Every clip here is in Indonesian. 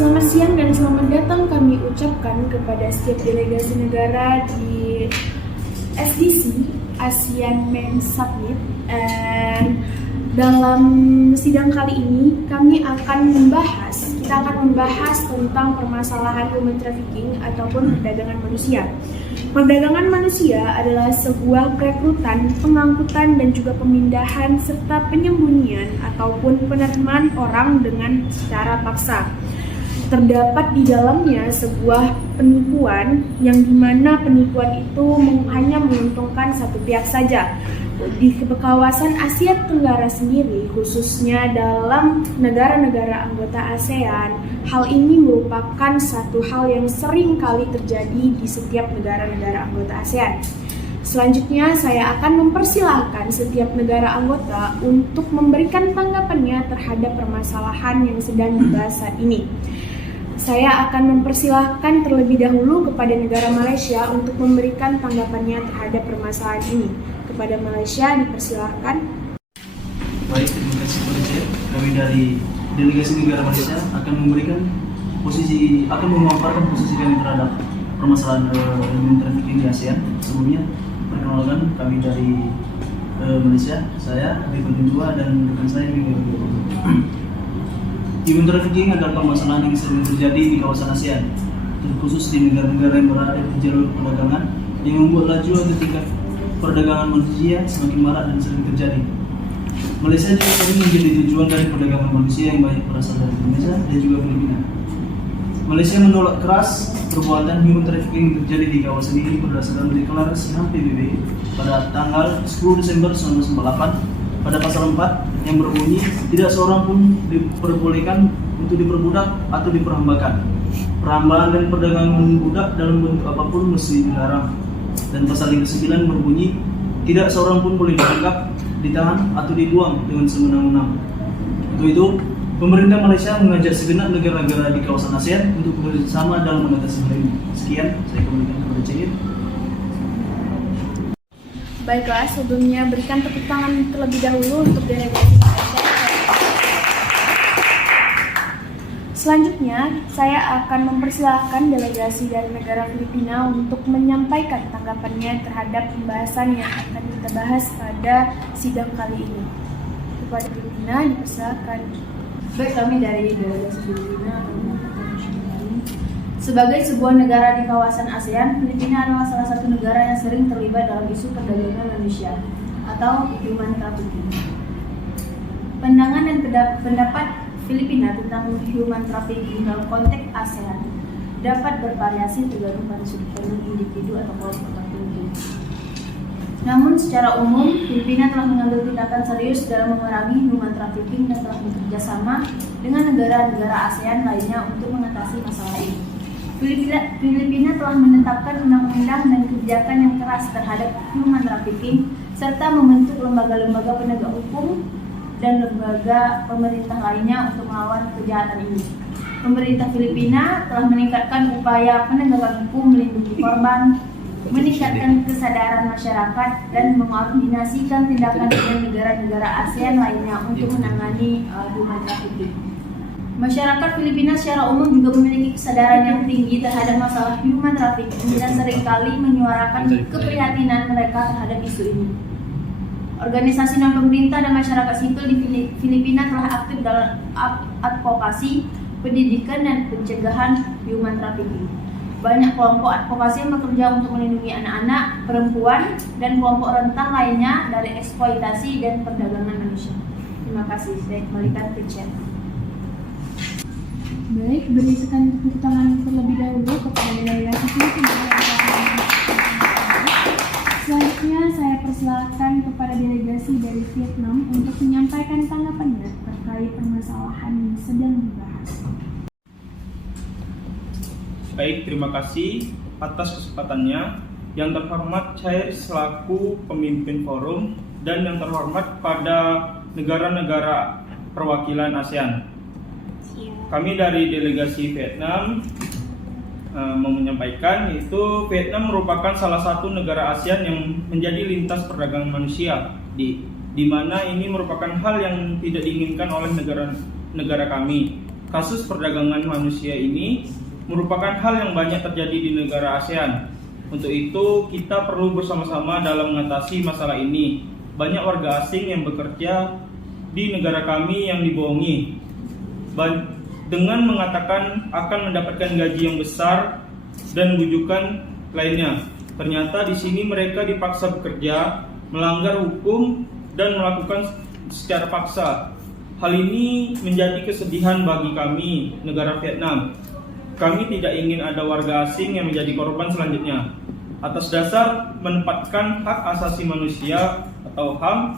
Selamat siang dan selamat datang kami ucapkan kepada setiap delegasi negara di SDC ASEAN Men's Summit. Dalam sidang kali ini kita akan membahas tentang permasalahan human trafficking ataupun perdagangan manusia. Perdagangan manusia adalah sebuah perekrutan, pengangkutan, dan juga pemindahan serta penyembunyian ataupun penerimaan orang dengan secara paksa. Terdapat di dalamnya sebuah penipuan yang dimana penipuan itu hanya menguntungkan satu pihak saja. Di kawasan Asia Tenggara sendiri, khususnya dalam negara-negara anggota ASEAN, hal ini merupakan satu hal yang sering kali terjadi di setiap negara-negara anggota ASEAN. Selanjutnya, saya akan mempersilahkan setiap negara anggota untuk memberikan tanggapannya terhadap permasalahan yang sedang dibahas saat ini. Saya akan mempersilahkan terlebih dahulu kepada negara Malaysia untuk memberikan tanggapannya terhadap permasalahan ini. Kepada Malaysia, dipersilahkan. Baik, terima kasih Presiden. Kami dari delegasi negara Malaysia akan memaparkan posisi kami terhadap permasalahan human trafficking di ASEAN. Sebelumnya, perkenalkan kami dari Malaysia, saya Rifan Dua dan rekan saya Minggu. Human trafficking adalah permasalahan yang sering terjadi di kawasan ASEAN, terkhusus di negara-negara yang berada di jalur perdagangan yang membuat laju atau tingkat perdagangan manusia semakin marak dan sering terjadi. Malaysia juga sering menjadi tujuan dari perdagangan manusia yang banyak berasal dari Indonesia dan juga Filipina. Malaysia menolak keras perbuatan human trafficking yang terjadi di kawasan ini berdasarkan deklarasi HAM PBB pada tanggal 10 Desember 1948 pada pasal 4 yang berbunyi tidak seorang pun diperbolehkan untuk diperbudak atau diperhambakan. Perhambahan dan perdagangan budak dalam bentuk apapun mesti dilarang. Dan pasal yang ke-9 berbunyi tidak seorang pun boleh ditangkap, ditahan atau dibuang dengan semena-mena. Untuk itu, pemerintah Malaysia mengajak segenap negara-negara di kawasan ASEAN untuk bekerjasama dalam mengatasi hal ini. Sekian, saya kembalikan kepada Cahir. Baiklah, sebelumnya berikan tepuk tangan terlebih dahulu untuk delegasi Malaysia. Selanjutnya, saya akan mempersilahkan delegasi dari negara Filipina untuk menyampaikan tanggapannya terhadap pembahasan yang akan kita bahas pada sidang kali ini. Kepada Filipina, dipersilakan. Baik, kami dari delegasi Filipina sebagai sebuah negara di kawasan ASEAN, Filipina adalah salah satu negara yang sering terlibat dalam isu perdagangan manusia atau human trafficking. Pandangan dan pendapat Filipina tentang human trafficking dalam konteks ASEAN dapat bervariasi tergantung pada sudut pandang individu atau kelompok tertentu. Namun secara umum, Filipina telah mengambil tindakan serius dalam memerangi human trafficking dan telah bekerjasama dengan negara-negara ASEAN lainnya untuk mengatasi masalah ini. Filipina telah menetapkan undang-undang dan kebijakan yang keras terhadap human trafficking serta membentuk lembaga-lembaga penegak hukum dan lembaga pemerintah lainnya untuk melawan kejahatan ini. Pemerintah Filipina telah meningkatkan upaya penegakan hukum melindungi korban meningkatkan kesadaran masyarakat, dan mengkoordinasikan tindakan dengan negara-negara ASEAN lainnya untuk menangani human trafficking. Masyarakat Filipina secara umum juga memiliki kesadaran yang tinggi terhadap masalah human trafficking dan seringkali menyuarakan keprihatinan mereka terhadap isu ini. Organisasi non-pemerintah dan masyarakat sipil di Filipina telah aktif dalam advokasi, pendidikan, dan pencegahan human trafficking. Banyak kelompok advokasi yang bekerja untuk melindungi anak-anak, perempuan, dan kelompok rentan lainnya dari eksploitasi dan perdagangan manusia. Terima kasih. Saya kembalikan ke chat. Baik, beri tepuk tangan terlebih dahulu kepada delegasi Filipina. Selanjutnya saya persilakan kepada delegasi dari Vietnam untuk menyampaikan tanggapannya terkait permasalahan yang sedang dibahas. Baik, terima kasih atas kesempatannya. Yang terhormat saya selaku pemimpin forum dan yang terhormat pada negara-negara perwakilan ASEAN. Kami dari delegasi Vietnam mau menyampaikan, yaitu Vietnam merupakan salah satu negara ASEAN yang menjadi lintas perdagangan manusia, di mana ini merupakan hal yang tidak diinginkan oleh negara kami. Kasus perdagangan manusia ini merupakan hal yang banyak terjadi di negara ASEAN. Untuk itu, kita perlu bersama-sama dalam mengatasi masalah ini. Banyak warga asing yang bekerja di negara kami yang dibohongi dengan mengatakan akan mendapatkan gaji yang besar dan bujukan lainnya. Ternyata di sini mereka dipaksa bekerja, melanggar hukum, dan melakukan secara paksa. Hal ini menjadi kesedihan bagi kami, negara Vietnam. Kami tidak ingin ada warga asing yang menjadi korban selanjutnya. Atas dasar menempatkan hak asasi manusia atau HAM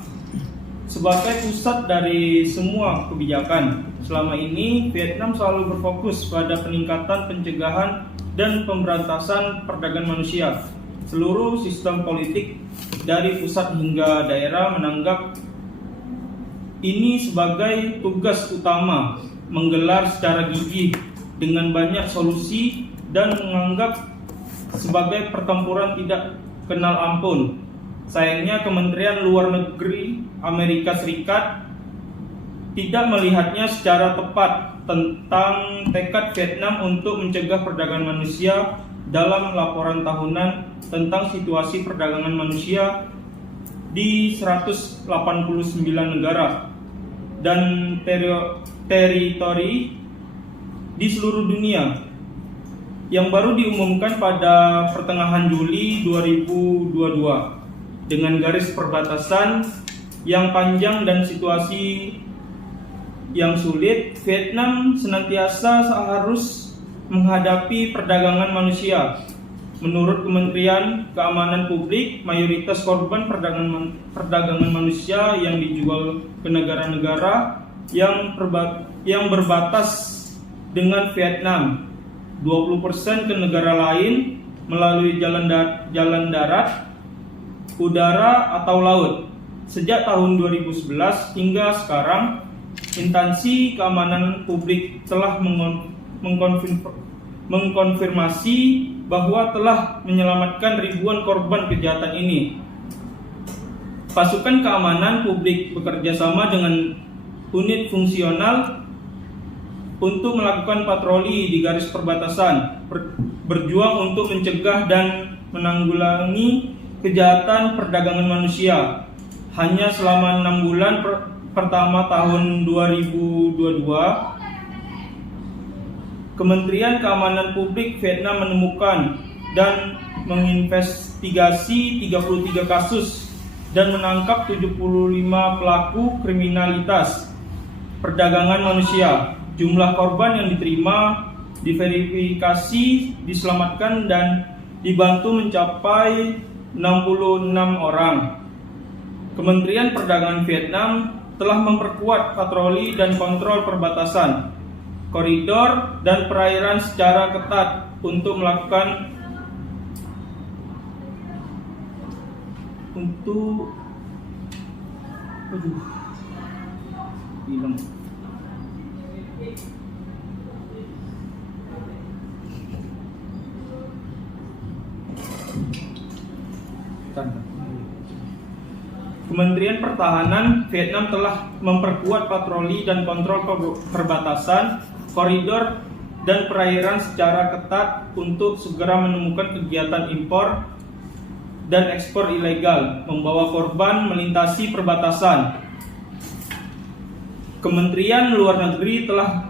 sebagai pusat dari semua kebijakan. Selama ini, Vietnam selalu berfokus pada peningkatan pencegahan dan pemberantasan perdagangan manusia. Seluruh sistem politik dari pusat hingga daerah menganggap ini sebagai tugas utama, menggelar secara gigih dengan banyak solusi dan menganggap sebagai pertempuran tidak kenal ampun. Sayangnya Kementerian Luar Negeri Amerika Serikat tidak melihatnya secara tepat tentang tekad Vietnam untuk mencegah perdagangan manusia dalam laporan tahunan tentang situasi perdagangan manusia di 189 negara dan teritori di seluruh dunia yang baru diumumkan pada pertengahan Juli 2022. Dengan garis perbatasan yang panjang dan situasi yang sulit, Vietnam senantiasa harus menghadapi perdagangan manusia. Menurut Kementerian Keamanan Publik, mayoritas korban perdagangan manusia yang dijual ke negara-negara yang berbatas dengan Vietnam, 20% ke negara lain melalui jalan darat, udara, atau laut. Sejak tahun 2011 hingga sekarang, instansi keamanan publik telah mengkonfirmasi bahwa telah menyelamatkan ribuan korban kejahatan ini. Pasukan keamanan publik bekerja sama dengan unit fungsional untuk melakukan patroli di garis perbatasan, berjuang untuk mencegah dan menanggulangi kejahatan perdagangan manusia. Hanya selama 6 bulan pertama tahun 2022, Kementerian Keamanan Publik Vietnam menemukan dan menginvestigasi 33 kasus dan menangkap 75 pelaku kriminalitas perdagangan manusia. Jumlah korban yang diterima, diverifikasi, diselamatkan, dan dibantu mencapai 66 orang. Kementerian Perdagangan Vietnam telah memperkuat patroli dan kontrol perbatasan, koridor, dan perairan secara ketat untuk melakukan Kementerian Pertahanan Vietnam telah memperkuat patroli dan kontrol perbatasan, koridor, dan perairan secara ketat untuk segera menemukan kegiatan impor dan ekspor ilegal membawa korban melintasi perbatasan. Kementerian Luar Negeri telah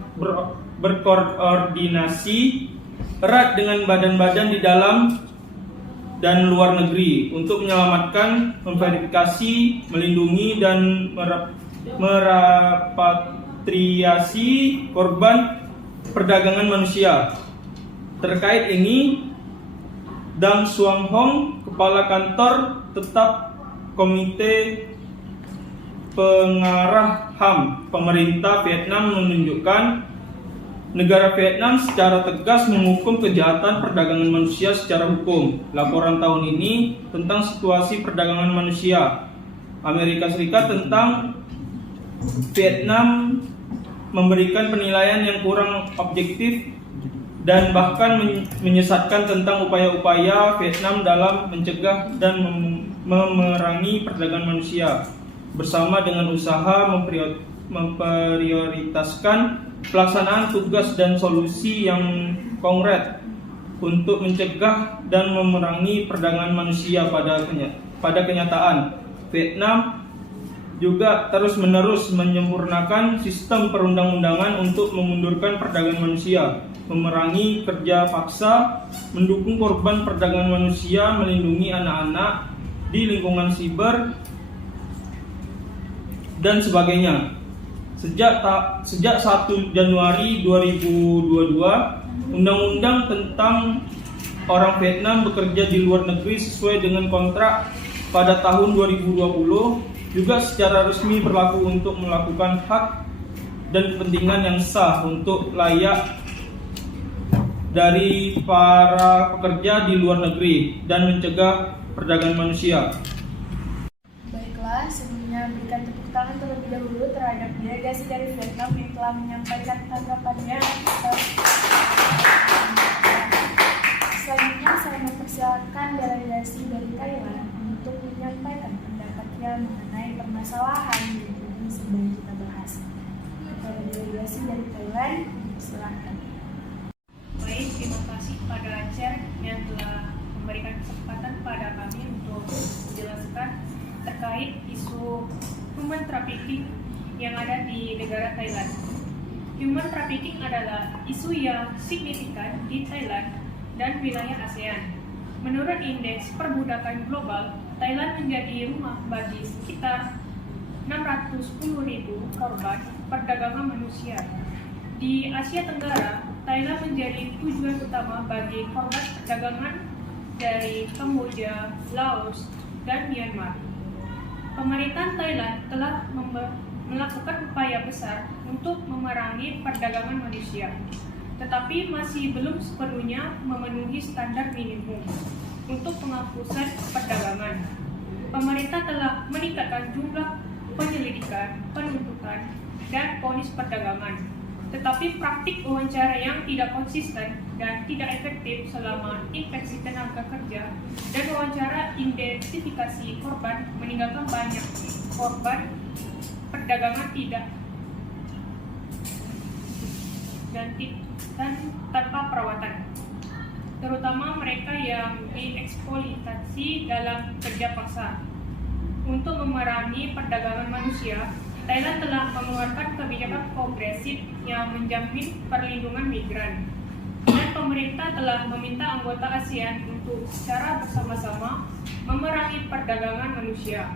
berkoordinasi erat dengan badan-badan di dalam dan luar negeri untuk menyelamatkan, memverifikasi, melindungi, dan merapatriasi korban perdagangan manusia. Terkait ini, Dang Xuang Hong, Kepala Kantor Tetap Komite Pengarah HAM Pemerintah Vietnam menunjukkan negara Vietnam secara tegas menghukum kejahatan perdagangan manusia secara hukum. Laporan tahun ini tentang situasi perdagangan manusia Amerika Serikat tentang Vietnam memberikan penilaian yang kurang objektif dan bahkan menyesatkan tentang upaya-upaya Vietnam dalam mencegah dan memerangi perdagangan manusia bersama dengan usaha memprioritaskan pelaksanaan tugas dan solusi yang konkret untuk mencegah dan memerangi perdagangan manusia. Pada kenyataan, Vietnam juga terus-menerus menyempurnakan sistem perundang-undangan untuk memundurkan perdagangan manusia, memerangi kerja paksa, mendukung korban perdagangan manusia, melindungi anak-anak di lingkungan siber, dan sebagainya. Sejak 1 Januari 2022, Undang-Undang tentang orang Vietnam bekerja di luar negeri sesuai dengan kontrak pada tahun 2020 juga secara resmi berlaku untuk melakukan hak dan kepentingan yang sah untuk layak dari para pekerja di luar negeri dan mencegah perdagangan manusia. Baiklah, sebelumnya berikan tepuk tangan terlebih dahulu terhadap delegasi dari Vietnam yang telah menyampaikan tanggapannya. Selanjutnya saya mempersilakan delegasi dari Thailand untuk menyampaikan pendapatnya mengenai permasalahan yang sedang kita bahas. Kepada delegasi dari Thailand, silakan. Baik, terima kasih kepada Chair yang telah memberikan kesempatan pada kami untuk menjelaskan terkait isu human trafficking yang ada di negara Thailand. Human trafficking adalah isu yang signifikan di Thailand dan wilayah ASEAN. Menurut Indeks Perbudakan Global, Thailand menjadi rumah bagi sekitar 610.000 korban perdagangan manusia. Di Asia Tenggara, Thailand menjadi tujuan utama bagi korban perdagangan dari Kamboja, Laos, dan Myanmar. Pemerintah Thailand telah melakukan upaya besar untuk memerangi perdagangan manusia, tetapi masih belum sepenuhnya memenuhi standar minimum untuk penghapusan perdagangan. Pemerintah telah meningkatkan jumlah penyelidikan, penuntutan, dan vonis perdagangan, tetapi praktik wawancara yang tidak konsisten dan tidak efektif selama inspeksi tenaga kerja dan wawancara identifikasi korban meninggalkan banyak korban perdagangan tidak dan tanpa perawatan, terutama mereka yang dieksploitasi dalam kerja paksa. Untuk memerangi perdagangan manusia, Thailand telah mengeluarkan kebijakan progresif yang menjamin perlindungan migran, dan pemerintah telah meminta anggota ASEAN untuk secara bersama-sama memerangi perdagangan manusia.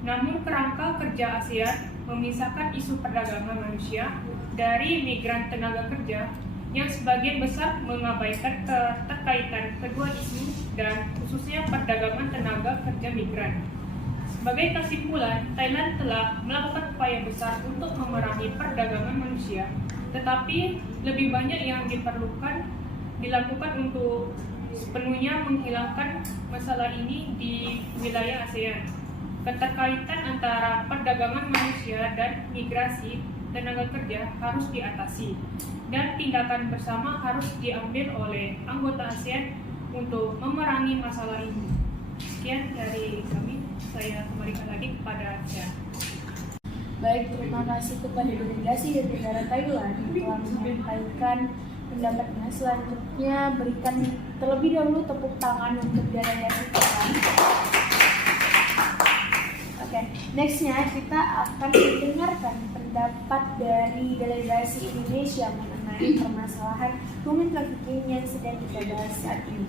Namun kerangka kerja ASEAN memisahkan isu perdagangan manusia dari migran tenaga kerja yang sebagian besar mengabaikan keterkaitan kedua isu dan khususnya perdagangan tenaga kerja migran. Sebagai kesimpulan, Thailand telah melakukan upaya besar untuk memerangi perdagangan manusia, tetapi lebih banyak yang dilakukan untuk sepenuhnya menghilangkan masalah ini di wilayah ASEAN. Keterkaitan antara perdagangan manusia dan migrasi tenaga kerja harus diatasi, dan tindakan bersama harus diambil oleh anggota ASEAN untuk memerangi masalah ini. Sekian dari kami, saya kembalikan lagi kepada Cia. Baik, terima kasih kepada delegasi dari negara Thailand yang telah menyampaikan pendapatnya. Selanjutnya berikan terlebih dahulu tepuk tangan untuk delegasi Thailand. Oke, nextnya kita akan mendengarkan pendapat dari delegasi Indonesia mengenai permasalahan human trafficking yang sedang kita bahas saat ini.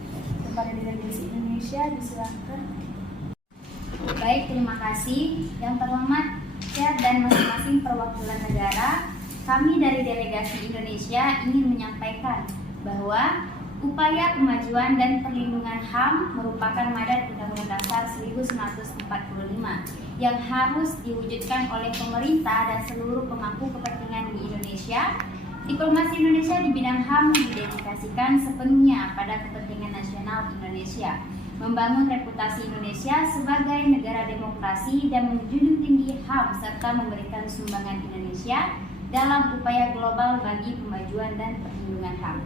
Kepada delegasi Indonesia, disilakan. Baik, terima kasih. Yang terhormat Chair dan masing-masing perwakilan negara, kami dari delegasi Indonesia ingin menyampaikan bahwa upaya kemajuan dan perlindungan HAM merupakan mandat Undang-Undang Dasar 1945 yang harus diwujudkan oleh pemerintah dan seluruh pemangku kepentingan di Indonesia. Diplomasi Indonesia di bidang HAM didedikasikan sepenuhnya pada kepentingan nasional Indonesia, membangun reputasi Indonesia sebagai negara demokrasi dan menjunjung tinggi HAM serta memberikan sumbangan Indonesia dalam upaya global bagi kemajuan dan perlindungan HAM.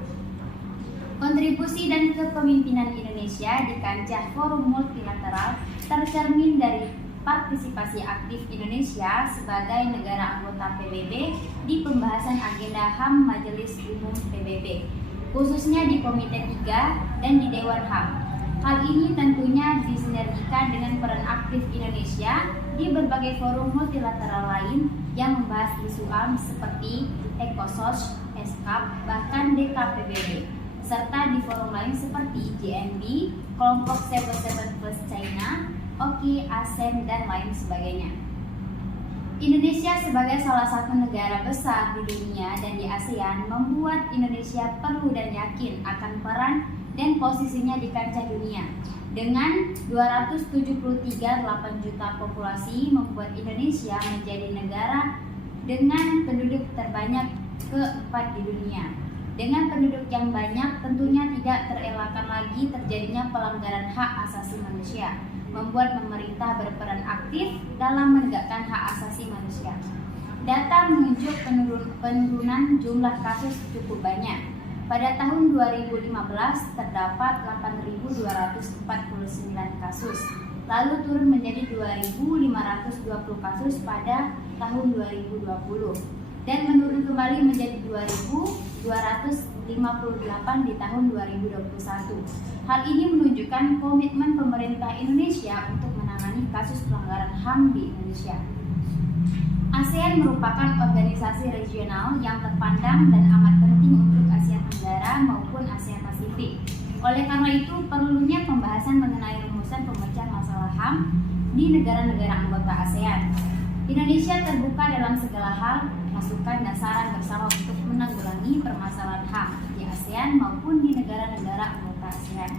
Kontribusi dan kepemimpinan Indonesia di kancah forum multilateral tercermin dari partisipasi aktif Indonesia sebagai negara anggota PBB di pembahasan agenda HAM Majelis Umum PBB, khususnya di Komite 3 dan di Dewan HAM. Hal ini tentunya disinergikan dengan peran aktif Indonesia di berbagai forum multilateral lain yang membahas isu HAM seperti ECOSOC, ESCAP, bahkan DKPBB, serta di forum lain seperti JNB, kelompok 77 plus China, OKI, ASEM, dan lain sebagainya. Indonesia sebagai salah satu negara besar di dunia dan di ASEAN membuat Indonesia perlu dan yakin akan peran dan posisinya di kancah dunia. Dengan 273,8 juta populasi membuat Indonesia menjadi negara dengan penduduk terbanyak keempat di dunia. Dengan penduduk yang banyak, tentunya tidak terelakkan lagi terjadinya pelanggaran hak asasi manusia, membuat pemerintah berperan aktif dalam menegakkan hak asasi manusia. Data menunjuk penurunan jumlah kasus cukup banyak. Pada tahun 2015 terdapat 8.249 kasus, lalu turun menjadi 2.520 kasus pada tahun 2020 dan menurun kembali menjadi 2.258 di tahun 2021. Hal ini menunjukkan komitmen pemerintah Indonesia untuk menangani kasus pelanggaran HAM di Indonesia. ASEAN merupakan organisasi regional yang terpandang dan amat penting untuk Asia Tenggara maupun Asia Pasifik. Oleh karena itu, perlunya pembahasan mengenai rumusan pemecah masalah HAM di negara-negara anggota ASEAN. Indonesia terbuka dalam segala hal, masukan dan saran bersama untuk menanggulangi permasalahan HAM di ASEAN maupun di negara-negara anggota ASEAN.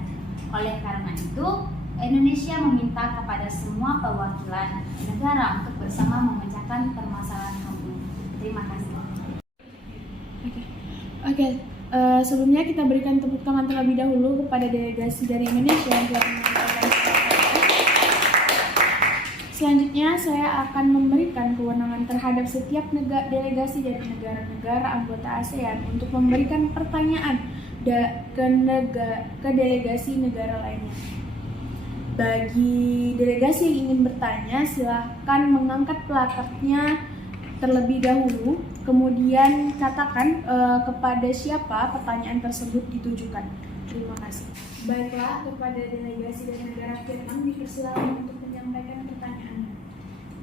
Oleh karena itu, Indonesia meminta kepada semua perwakilan negara untuk bersama memecahkan permasalahan HAM ini. Terima kasih. Oke. Sebelumnya kita berikan tepuk tangan terlebih dahulu kepada delegasi dari Indonesia yang telah menyampaikan. Selanjutnya saya akan memberikan kewenangan terhadap setiap delegasi dari negara-negara anggota ASEAN untuk memberikan pertanyaan ke delegasi negara lainnya. Bagi delegasi yang ingin bertanya, silahkan mengangkat plakatnya terlebih dahulu, kemudian katakan kepada siapa pertanyaan tersebut ditujukan. Terima kasih. Baiklah, kepada delegasi dari negara Vietnam dipersilakan untuk menyampaikan pertanyaannya.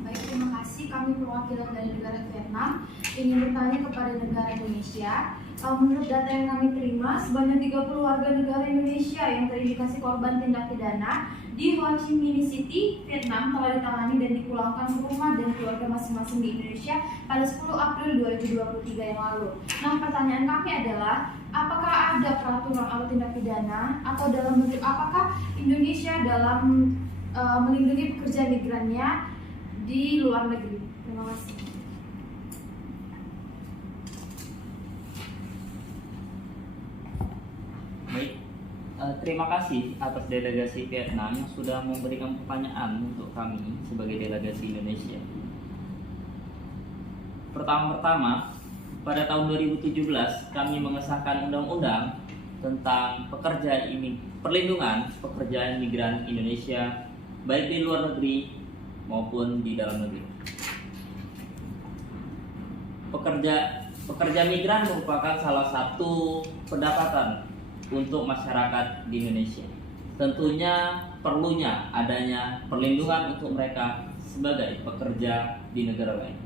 Baik, terima kasih. Kami perwakilan dari negara Vietnam ingin bertanya kepada negara Indonesia. Menurut data yang kami terima, sebanyak 30 warga negara Indonesia yang terindikasi korban tindak pidana di Ho Chi Minh City, Vietnam telah ditangani dan dipulangkan ke rumah dan keluarga masing-masing di Indonesia pada 10 April 2023 yang lalu. Nah, pertanyaan kami adalah, apakah ada peraturan atau tindak pidana atau dalam bentuk apakah Indonesia dalam melindungi pekerja migrannya di luar negeri? Terima kasih. Baik, terima kasih atas delegasi Vietnam yang sudah memberikan pertanyaan untuk kami sebagai delegasi Indonesia. Pertama-tama, pada tahun 2017 kami mengesahkan Undang-Undang tentang perlindungan pekerja migran Indonesia baik di luar negeri maupun di dalam negeri. Pekerja migran merupakan salah satu pendapatan untuk masyarakat di Indonesia. Tentunya perlunya adanya perlindungan untuk mereka sebagai pekerja di negara lain.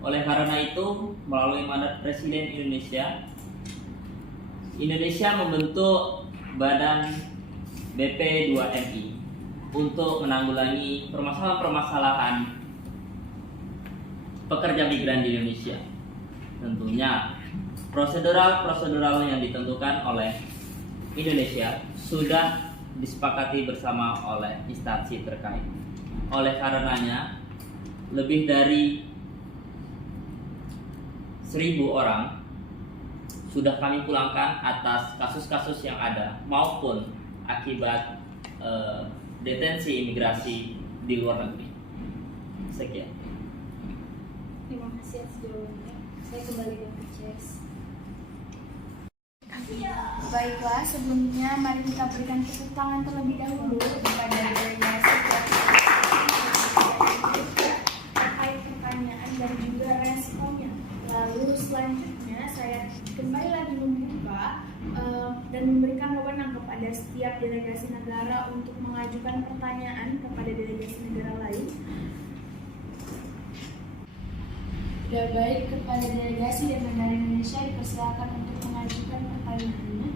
Oleh karena itu, melalui mandat Presiden Indonesia membentuk Badan BP2MI untuk menanggulangi permasalahan-permasalahan pekerja migran di Indonesia. Tentunya prosedural yang ditentukan oleh Indonesia sudah disepakati bersama oleh instansi terkait. Oleh karenanya, lebih dari 1.000 orang sudah kami pulangkan atas kasus-kasus yang ada maupun akibat detensi imigrasi di luar negeri. Sekian. Terima kasih atas jawabannya. Saya kembali ke Ces. Baiklah, sebelumnya mari kita berikan tepuk tangan terlebih dahulu kepada delegasi terkait pertanyaan dan juga responnya. Lalu selanjutnya saya kembali lagi membuka dan memberikan wewenang kepada setiap delegasi negara untuk mengajukan pertanyaan kepada delegasi negara lain. Sudah baik, kepada delegasi dan negara Indonesia dipersilakan untuk mengajukan pertanyaannya.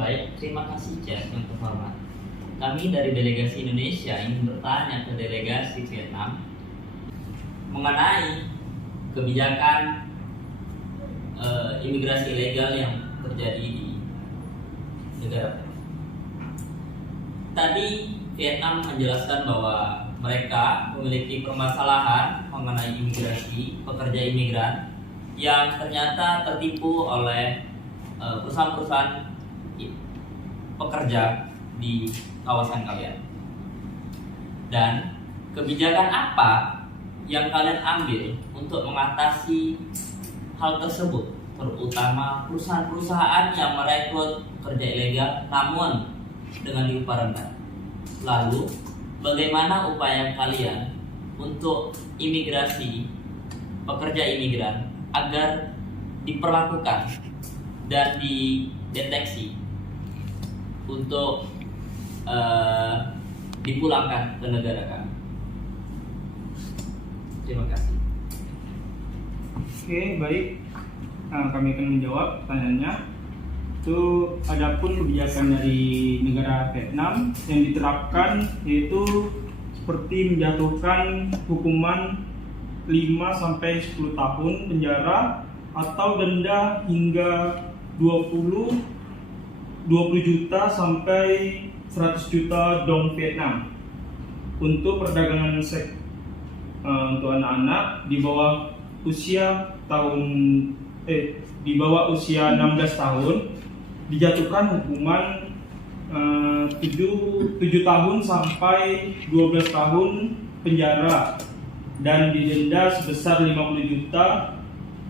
Baik, terima kasih Ces yang terhormat. Kami dari delegasi Indonesia ingin bertanya ke delegasi Vietnam mengenai kebijakan imigrasi ilegal yang terjadi di negara. Tadi Vietnam menjelaskan bahwa mereka memiliki permasalahan mengenai imigrasi, pekerja imigran yang ternyata tertipu oleh perusahaan-perusahaan pekerja di kawasan kalian. Dan kebijakan apa yang kalian ambil untuk mengatasi hal tersebut, terutama perusahaan-perusahaan yang merekrut pekerja ilegal namun dengan upah rendah? Lalu, bagaimana upaya kalian untuk imigrasi pekerja imigran agar diperlakukan dan dideteksi untuk dipulangkan ke negara kami? Terima kasih. Oke, baik. Kami akan menjawab pertanyaannya. Itu adapun kebijakan dari negara Vietnam yang diterapkan yaitu seperti menjatuhkan hukuman 5-10 tahun penjara atau denda hingga 20 juta sampai 100 juta dong Vietnam untuk perdagangan seks untuk anak-anak di bawah usia 16 tahun dijatuhkan hukuman 7 tahun sampai 12 tahun penjara dan didenda sebesar 50 juta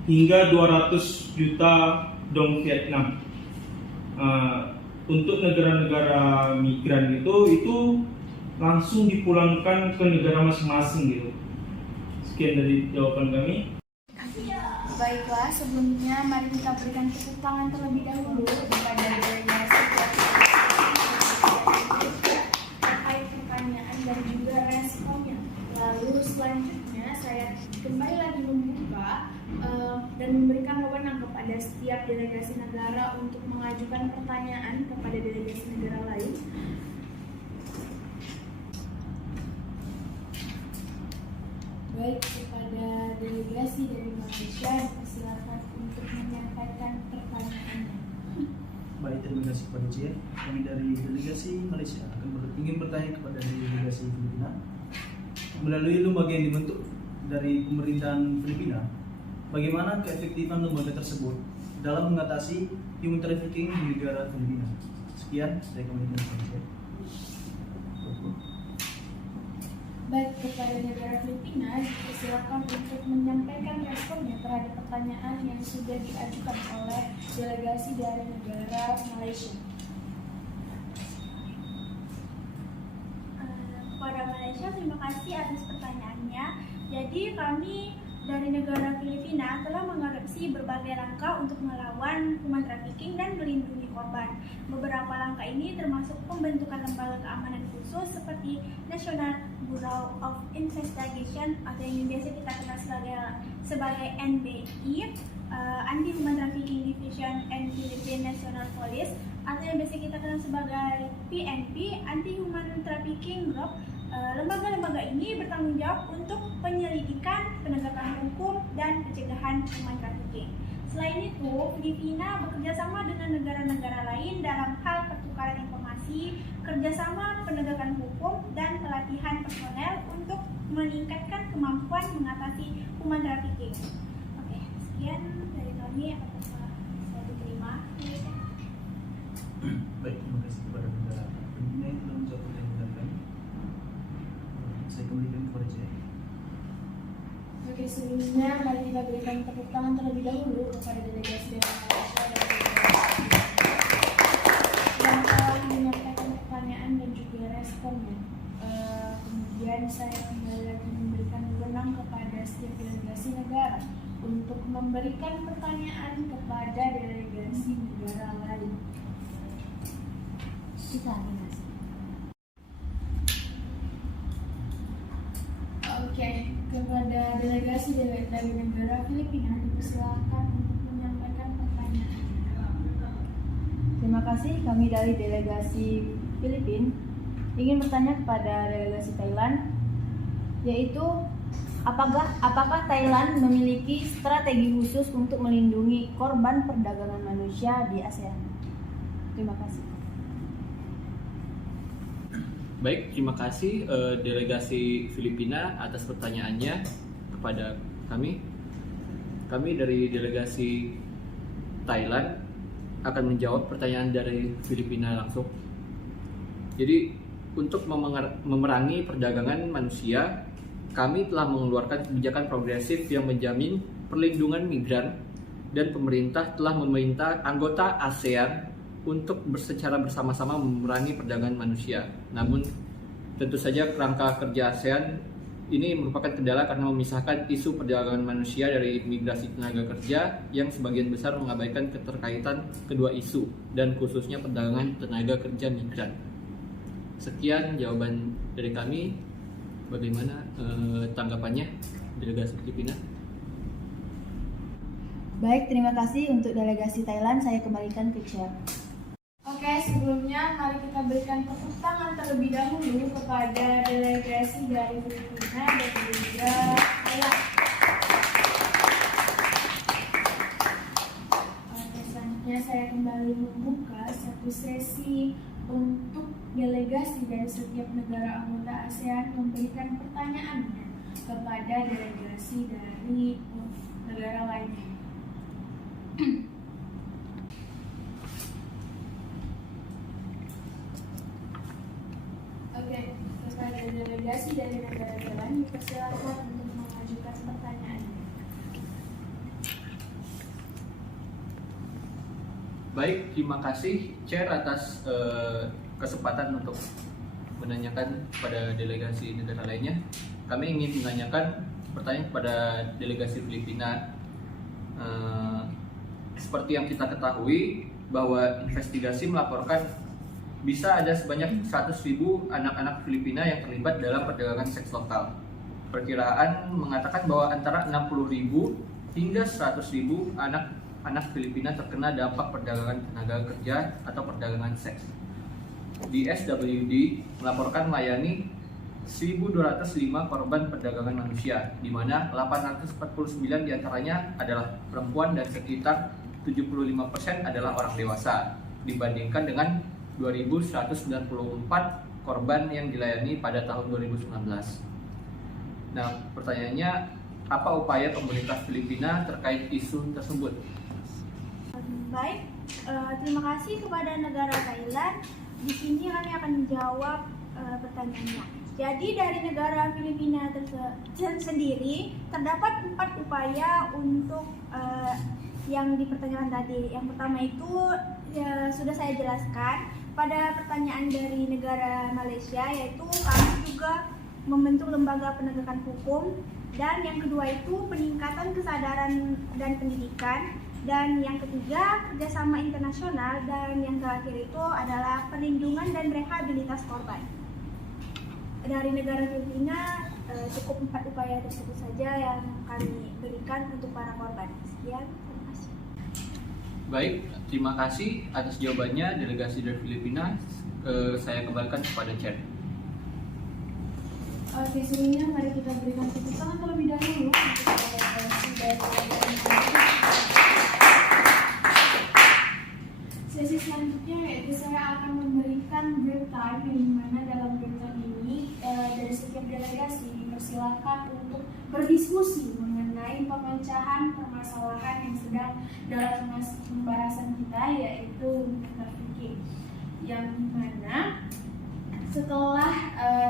hingga 200 juta dong Vietnam. Untuk negara-negara migran itu langsung dipulangkan ke negara masing-masing gitu. Sekian dari jawaban kami. Baiklah, sebelumnya mari kita berikan tepuk tangan terlebih dahulu kepada delegasi terkait pertanyaan dan juga responnya. Lalu selanjutnya saya kembali lagi membuka dan memberikan wewenang kepada setiap delegasi negara untuk mengajukan pertanyaan kepada delegasi negara lain. Baik, kepada delegasi dari Malaysia dipersilakan untuk menyampaikan pertanyaannya. Baik, terima kasih kepada Cia. Kami dari delegasi Malaysia ingin bertanya kepada delegasi Filipina. Melalui lembaga yang dibentuk dari pemerintahan Filipina, bagaimana keefektifan lembaga tersebut dalam mengatasi human trafficking di negara Filipina? Sekian, saya kembali kepada Cia. Baik, kepada negara Filipina, silakan untuk menyampaikan responnya terhadap pertanyaan yang sudah diajukan oleh delegasi dari negara Malaysia. Kepada Malaysia, terima kasih atas pertanyaannya. Jadi kami dari negara Filipina telah mengadopsi berbagai langkah untuk melawan human trafficking dan melindungi korban. Beberapa langkah ini termasuk pembentukan lembaga keamanan khusus seperti National Bureau of Investigation atau yang biasa kita kenal sebagai NBI, Anti Human Trafficking Division and Philippine National Police, atau yang biasa kita kenal sebagai PNP, Anti Human Trafficking Group. Lembaga-lembaga ini bertanggung jawab untuk penyelidikan, penegakan hukum, dan pencegahan human trafficking. Selain itu, Filipina bekerjasama dengan negara-negara lain dalam hal pertukaran informasi, kerjasama penegakan hukum, dan pelatihan personel untuk meningkatkan kemampuan mengatasi human trafficking. Oke, sekian dari kami. Apakah saya diterima? Baik, terima kasih kepada negara Filipina yang telah menjawab pertanyaan kami. Saya kembalikan kepada saya. Oke, sebelumnya mari kita berikan tepuk tangan terlebih dahulu kepada delegasi dari Malaysia yang telah menyampaikan pertanyaan dan juga responnya. Kemudian saya kembali lagi memberikan wewenang kepada setiap delegasi negara untuk memberikan pertanyaan kepada delegasi negara lain. Kita Mas. Oke, kepada delegasi dari negara Filipina dipersilakan untuk menyampaikan pertanyaan. Terima kasih, kami dari delegasi Filipina ingin bertanya kepada delegasi Thailand, yaitu apakah Thailand memiliki strategi khusus untuk melindungi korban perdagangan manusia di ASEAN? Terima kasih. Baik, terima kasih delegasi Filipina atas pertanyaannya kepada kami. Kami dari delegasi Thailand akan menjawab pertanyaan dari Filipina langsung. Jadi, untuk memerangi perdagangan manusia, kami telah mengeluarkan kebijakan progresif yang menjamin perlindungan migran, dan pemerintah telah meminta anggota ASEAN untuk secara bersama-sama memerangi perdagangan manusia. Namun tentu saja kerangka kerja ASEAN ini merupakan kendala karena memisahkan isu perdagangan manusia dari migrasi tenaga kerja yang sebagian besar mengabaikan keterkaitan kedua isu dan khususnya perdagangan tenaga kerja migran. Sekian jawaban dari kami. Bagaimana tanggapannya delegasi Filipina? Baik, terima kasih untuk delegasi Thailand. Saya kembalikan ke Chair. Oke, sebelumnya mari kita berikan tepuk tangan terlebih dahulu kepada delegasi dari Filipina dan juga Thailand. Selanjutnya saya kembali membuka satu sesi untuk delegasi dari setiap negara anggota ASEAN memberikan pertanyaannya kepada delegasi dari negara lainnya. Oke, kepada delegasi dari negara lain dipersilakan untuk mengajukan pertanyaannya. Baik, terima kasih Chair atas kesempatan untuk menanyakan kepada delegasi negara lainnya. Kami ingin menanyakan pertanyaan kepada delegasi Filipina. Seperti yang kita ketahui bahwa investigasi melaporkan bisa ada sebanyak 100.000 anak-anak Filipina yang terlibat dalam perdagangan seks lokal. Perkiraan mengatakan bahwa antara 60.000 hingga 100.000 anak Filipina terkena dampak perdagangan tenaga kerja atau perdagangan seks. Di SWD melaporkan melayani 1.205 korban perdagangan manusia, di mana 849 diantaranya adalah perempuan dan sekitar 75% adalah orang dewasa, dibandingkan dengan 2.194 korban yang dilayani pada tahun 2019. Nah, pertanyaannya, apa upaya pemerintah Filipina terkait isu tersebut? Baik, terima kasih kepada negara Thailand. Di sini kami akan menjawab pertanyaannya. Jadi dari negara Filipina sendiri terdapat 4 upaya untuk yang dipertanyakan tadi. Yang pertama itu sudah saya jelaskan pada pertanyaan dari negara Malaysia, yaitu kami juga membentuk lembaga penegakan hukum, dan yang kedua itu peningkatan kesadaran dan pendidikan, dan yang ketiga kerjasama internasional, dan yang terakhir itu adalah perlindungan dan rehabilitas korban. Dari negara Filipina cukup 4 upaya tersebut saja yang kami berikan untuk para korban. Sekian, terima kasih. Baik, terima kasih atas jawabannya delegasi dari Filipina. Saya kembalikan kepada Chair. Oke, sebelumnya mari kita berikan tepuk tangan terlebih dahulu untuk delegasi dari sesi selanjutnya, yaitu saya akan memberikan break time, yang mana dalam break time ini dari setiap delegasi dipersilakan untuk berdiskusi mengenai pemecahan permasalahan yang sedang dalam pembahasan kita, yaitu trafficking, yang mana setelah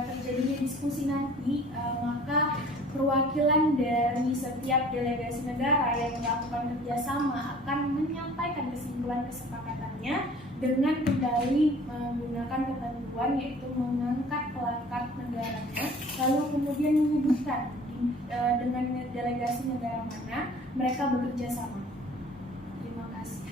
terjadinya diskusi nanti, maka perwakilan dari setiap delegasi negara yang melakukan kerjasama akan menyampaikan kesimpulan kesepakatannya dengan kembali menggunakan ketentuan, yaitu mengangkat pelakat negaranya, lalu kemudian menyebutkan dengan delegasi negara mana mereka bekerja sama. Terima kasih.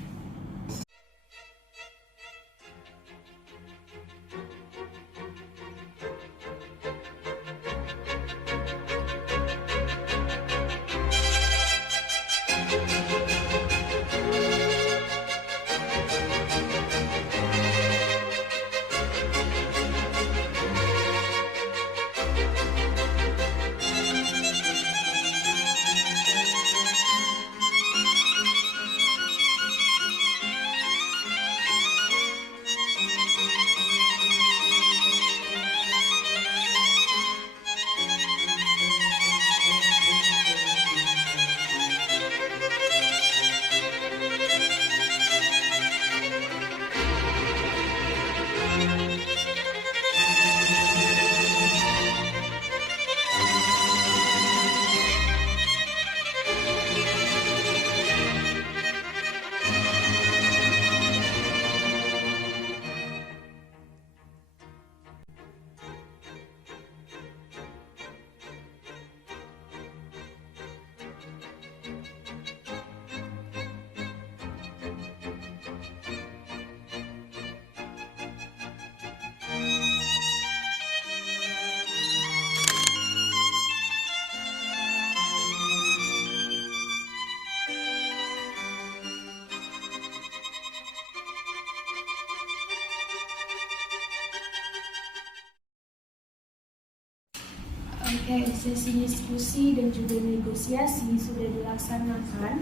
Oke, sesi diskusi dan juga negosiasi sudah dilaksanakan.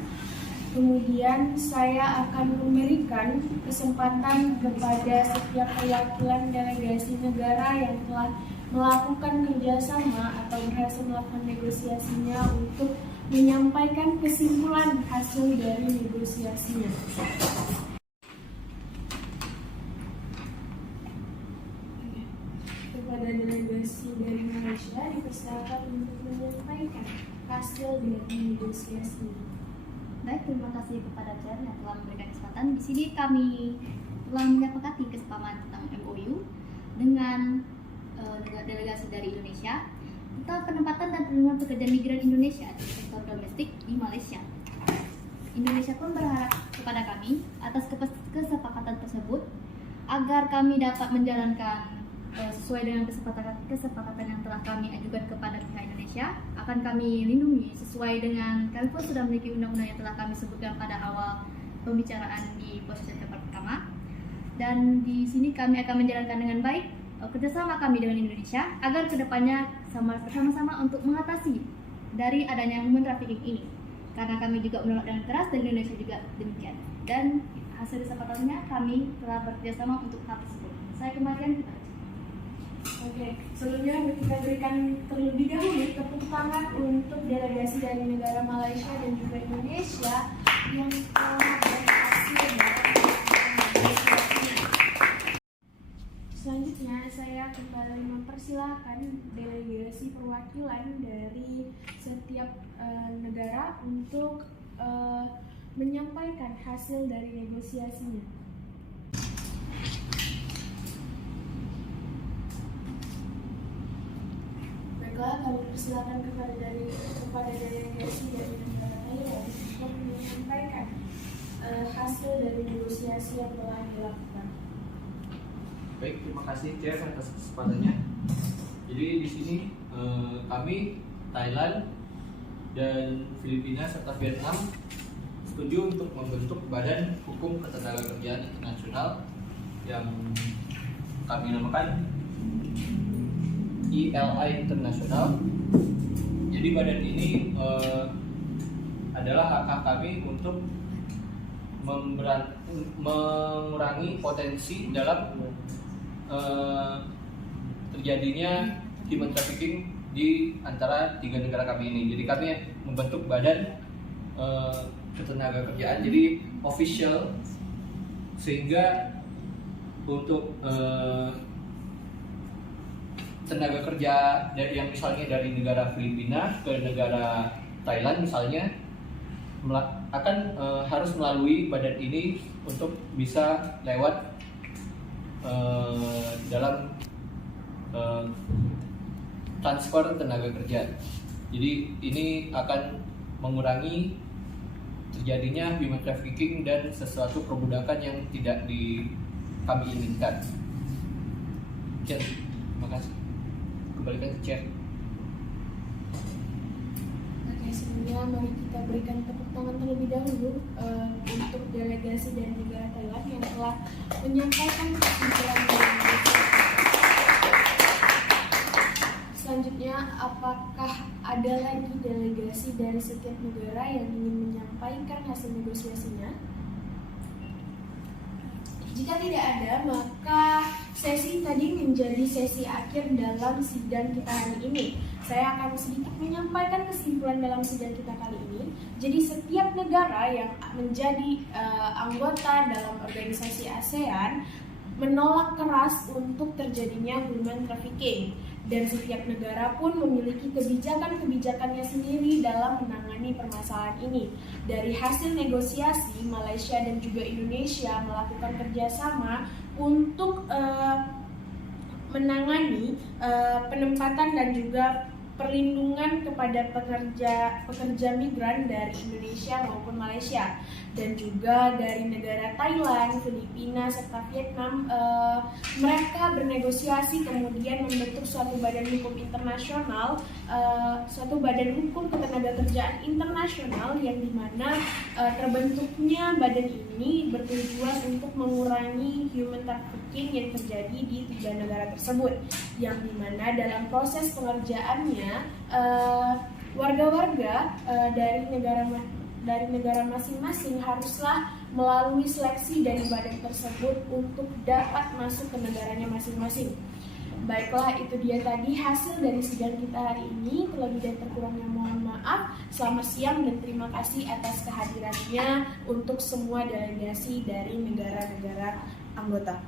Kemudian saya akan memberikan kesempatan kepada setiap perwakilan delegasi negara yang telah melakukan kerjasama atau berhasil melakukan negosiasinya untuk menyampaikan kesimpulan hasil dari negosiasinya. Kepada delegasi dari Malaysia dipersilakan untuk menyampaikan hasil dari negosiasi. Baik, terima kasih kepada Chair yang telah memberikan kesempatan. Di sini kami telah menyepakati kesepahaman tentang MOU dengan delegasi dari Indonesia tentang penempatan dan perlindungan pekerja migran Indonesia di sektor domestik di Malaysia. Indonesia pun berharap kepada kami atas kesepakatan tersebut agar kami dapat menjalankan sesuai dengan kesepakatan yang telah kami ajukan kepada pihak Indonesia, akan kami lindungi sesuai dengan kami pun sudah memiliki undang-undang yang telah kami sebutkan pada awal pembicaraan di posisi pertama. Dan di sini kami akan menjalankan dengan baik kerjasama kami dengan Indonesia agar kedepannya bersama-sama untuk mengatasi dari adanya human trafficking ini. Karena kami juga menolak dengan keras dan Indonesia juga demikian. Dan hasil kesepatannya kami telah bekerjasama untuk hal tersebut. Saya kembalikan kepada Oke, sebelumnya kita berikan terlebih dahulu tepuk tangan untuk delegasi dari negara Malaysia dan juga Indonesia yang telah berhasil dalam negosiasinya. Selanjutnya saya kembali mempersilahkan delegasi perwakilan dari setiap negara untuk menyampaikan hasil dari negosiasinya. Baiklah, kami persilakan kepada delegasi dari negara Thailand untuk menyampaikan hasil dari negosiasi yang telah dilakukan. Baik, terima kasih Chair atas kesempatannya. Jadi di sini kami Thailand dan Filipina serta Vietnam setuju untuk membentuk Badan Hukum Ketenagakerjaan Internasional yang kami namakan ILI Internasional. Jadi badan ini adalah hak kami untuk mengurangi potensi dalam terjadinya human trafficking di antara 3 negara kami ini. Jadi kami membentuk badan ketenagakerjaan, jadi official, sehingga untuk tenaga kerja yang misalnya dari negara Filipina ke negara Thailand misalnya akan harus melalui badan ini untuk bisa lewat dalam transfer tenaga kerja. Jadi ini akan mengurangi terjadinya human trafficking dan sesuatu perbudakan yang tidak kami inginkan. Chair, terima kasih. Kembalikan ke Chair. Oke, sebelumnya mari kita berikan tepuk tangan terlebih dahulu untuk delegasi dari negara Thailand yang telah menyampaikan kesimpulan dari negosiasi. Selanjutnya, apakah ada lagi delegasi dari setiap negara yang ingin menyampaikan hasil negosiasinya? Jika tidak ada, maka sesi tadi menjadi sesi akhir dalam sidang kita hari ini. Saya akan sedikit menyampaikan kesimpulan dalam sidang kita kali ini. Jadi setiap negara yang menjadi anggota dalam organisasi ASEAN menolak keras untuk terjadinya human trafficking, dan setiap negara pun memiliki kebijakan-kebijakannya sendiri dalam menangani permasalahan ini. Dari hasil negosiasi, Malaysia dan juga Indonesia melakukan kerjasama untuk menangani penempatan dan juga perlindungan kepada pekerja migran dari Indonesia maupun Malaysia, dan juga dari negara Thailand, Filipina serta Vietnam. Mereka bernegosiasi kemudian membentuk suatu badan hukum internasional, suatu badan hukum ketenagakerjaan internasional yang dimana terbentuknya badan ini bertujuan untuk mengurangi human trafficking yang terjadi di 3 negara tersebut, yang dimana dalam proses pengerjaannya warga-warga dari negara masing-masing haruslah melalui seleksi dari badan tersebut untuk dapat masuk ke negaranya masing-masing. Baiklah, itu dia tadi hasil dari sidang kita hari ini. Terlebih dan terkurangnya mohon maaf. Selamat siang dan terima kasih atas kehadirannya untuk semua delegasi dari negara-negara anggota.